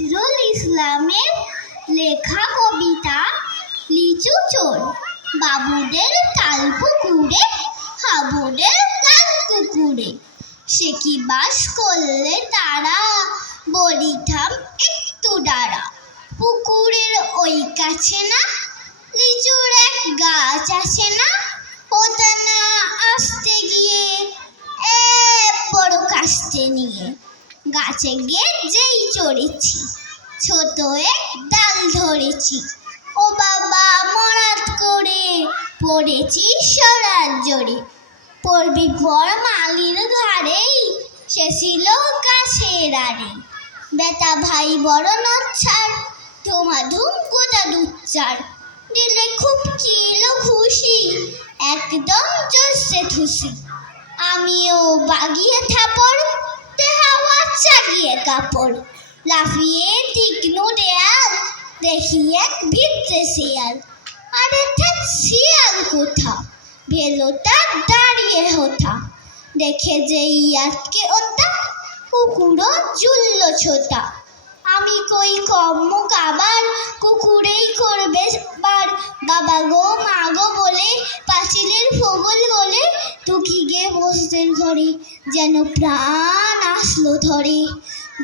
নজরুল ইসলামের লেখা কবিতা লিচু চোর। বাবুদের তাল পুকুরে, হাবুদের গান কুকুরে সে কি বাস করলে তারা? বলিতাম একটু দাঁড়া। পুকুরের ওই কাছে না? লিচুর এক গাছ আছে না? ওটা না আসতে গিয়ে এক বড় কাস্তে নিয়ে। গাছে গিয়ে যেই চড়েছি, ছোট এক ডাল ধরেছি। ও বাবা মরাত করে পড়েছি সরার জোরে। পড়বি পর মালির ঘাড়েই, সে ছিল গাছের আড়ে। বেটা ভাই বড় নচ্ছার ধুমাধুম গোদা দুচ্চার দিলে খুব কিল খুশি, একদম জোরসে খুশি আমিও বাগিয়ে থাপড় চাগিয়ে কাপড়। লাফিয়ে তীক্ষ্ণ দেয়াল, দেখি এক ভিতরে শিয়াল। আরে থাক শিয়াল কোথা? ভেলোটা দাঁড়িয়ে হোথা দেখে যেই আটকে ওটা কুকুরও জুলল ছোটা। আমি কই কম্ম কাবার কুকুরেই করবে বার। বাবা গো, মা গো বলে, পাঁচিলের ফগল গলে টুকি গে বসতের ঘরে যেন প্রাণ আসলো ধরে।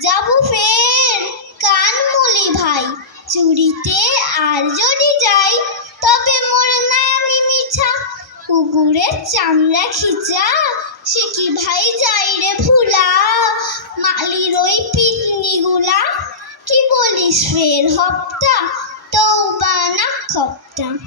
যাব ফের কান মুলি ভাই। চুরিতে আর যদি যাই, তবে মোর নামি মিছা। কুকুরের চামড়া খিচা, সে কি ভাই যাই রে ভুলা? মালির ওই পিকনিগুলা কি বলিস ফের হপ্তা? তৌবা না খপ্তা।